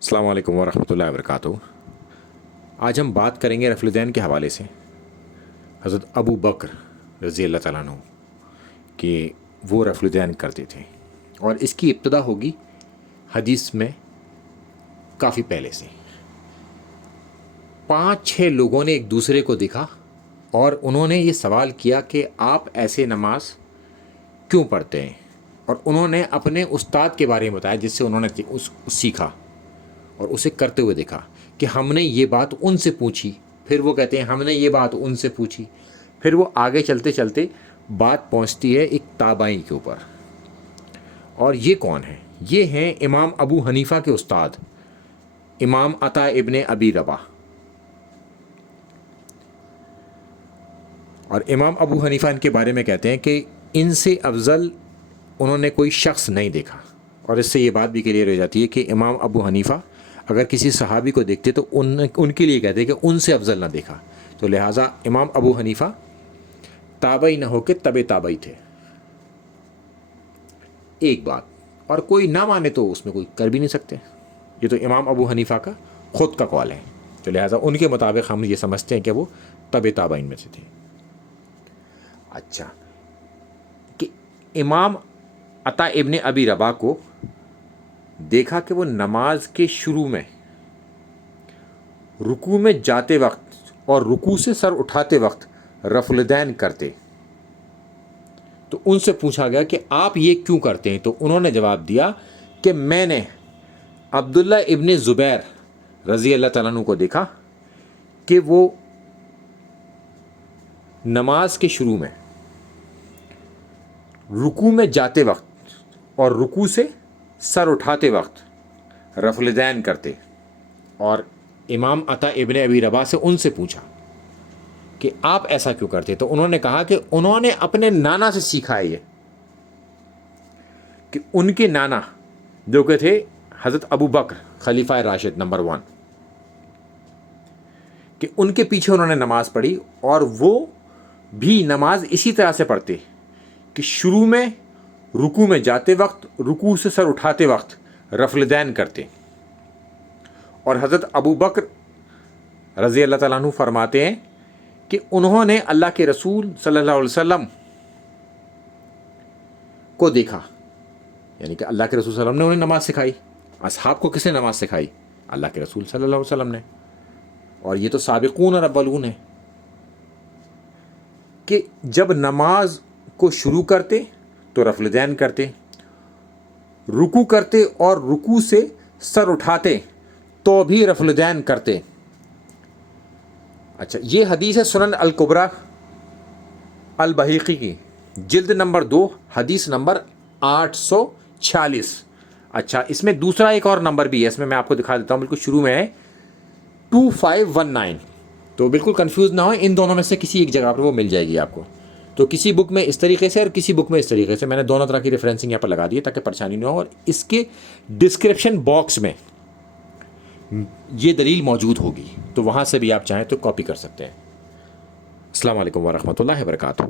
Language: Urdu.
السلام علیکم ورحمۃ اللہ وبرکاتہ۔ آج ہم بات کریں گے رفع الدین کے حوالے سے حضرت ابو بکر رضی اللہ تعالیٰ عنہ کہ وہ رفع الدین کرتے تھے، اور اس کی ابتدا ہوگی حدیث میں کافی پہلے سے۔ 5-6 لوگوں نے ایک دوسرے کو دیکھا اور انہوں نے یہ سوال کیا کہ آپ ایسے نماز کیوں پڑھتے ہیں، اور انہوں نے اپنے استاد کے بارے میں بتایا جس سے انہوں نے سیکھا اور اسے کرتے ہوئے دیکھا کہ ہم نے یہ بات ان سے پوچھی، پھر وہ کہتے ہیں ہم نے یہ بات ان سے پوچھی، پھر وہ آگے چلتے چلتے بات پہنچتی ہے ایک تابعی کے اوپر۔ اور یہ کون ہے؟ یہ ہیں امام ابو حنیفہ کے استاد امام عطا ابن ابی رباح۔ اور امام ابو حنیفہ ان کے بارے میں کہتے ہیں کہ ان سے افضل انہوں نے کوئی شخص نہیں دیکھا، اور اس سے یہ بات بھی کلیئر ہو جاتی ہے کہ امام ابو حنیفہ اگر کسی صحابی کو دیکھتے تو ان کے لیے کہتے کہ ان سے افضل نہ دیکھا، تو لہٰذا امام ابو حنیفہ تابعی نہ ہو کے تبع تابعی تھے۔ ایک بات، اور کوئی نہ مانے تو اس میں کوئی کر بھی نہیں سکتے، یہ تو امام ابو حنیفہ کا خود کا قول ہے، تو لہٰذا ان کے مطابق ہم یہ سمجھتے ہیں کہ وہ تبع تابعین میں سے تھے۔ اچھا، کہ امام عطا ابن ابی رباح کو دیکھا کہ وہ نماز کے شروع میں رکوع میں جاتے وقت اور رکوع سے سر اٹھاتے وقت رفع الدین کرتے، تو ان سے پوچھا گیا کہ آپ یہ کیوں کرتے ہیں، تو انہوں نے جواب دیا کہ میں نے عبداللہ ابن زبیر رضی اللہ تعالیٰ عنہ کو دیکھا کہ وہ نماز کے شروع میں رکوع میں جاتے وقت اور رکوع سے سر اٹھاتے وقت رفع الدین کرتے، اور امام عطا ابن ابی رباح سے ان سے پوچھا کہ آپ ایسا کیوں کرتے، تو انہوں نے کہا کہ انہوں نے اپنے نانا سے سیکھا ہے یہ، کہ ان کے نانا جو کہ تھے حضرت ابو بکر خلیفہ راشد نمبر 1، کہ ان کے پیچھے انہوں نے نماز پڑھی، اور وہ بھی نماز اسی طرح سے پڑھتے کہ شروع میں رکوع میں جاتے وقت رکوع سے سر اٹھاتے وقت رفع الدین کرتے۔ اور حضرت ابو بکر رضی اللہ تعالیٰ عنہ فرماتے ہیں کہ انہوں نے اللہ کے رسول صلی اللہ علیہ وسلم کو دیکھا، یعنی کہ اللہ کے رسول صلی اللہ علیہ وسلم نے انہیں نماز سکھائی۔ اصحاب کو کس نے نماز سکھائی؟ اللہ کے رسول صلی اللہ علیہ وسلم نے، اور یہ تو سابقون اور اولون ہیں، کہ جب نماز کو شروع کرتے تو رفع الدین کرتے، رکوع کرتے اور رکوع سے سر اٹھاتے تو بھی رفع الدین کرتے۔ اچھا، یہ حدیث ہے سنن الکبریٰ البیہقی کی، جلد نمبر 2، حدیث نمبر 846۔ اچھا، اس میں دوسرا ایک اور نمبر بھی ہے، اس میں میں آپ کو دکھا دیتا ہوں، بالکل شروع میں ہے 2519، تو بالکل کنفیوز نہ ہو، ان دونوں میں سے کسی ایک جگہ پر وہ مل جائے گی آپ کو۔ تو کسی بک میں اس طریقے سے اور کسی بک میں اس طریقے سے، میں نے دونوں طرح کی ریفرنسنگ یہاں پر لگا دی ہے تاکہ پریشانی نہ ہو، اور اس کے ڈسکرپشن باکس میں یہ دلیل موجود ہوگی، تو وہاں سے بھی آپ چاہیں تو کاپی کر سکتے ہیں۔ السلام علیکم ورحمۃ اللہ وبرکاتہ۔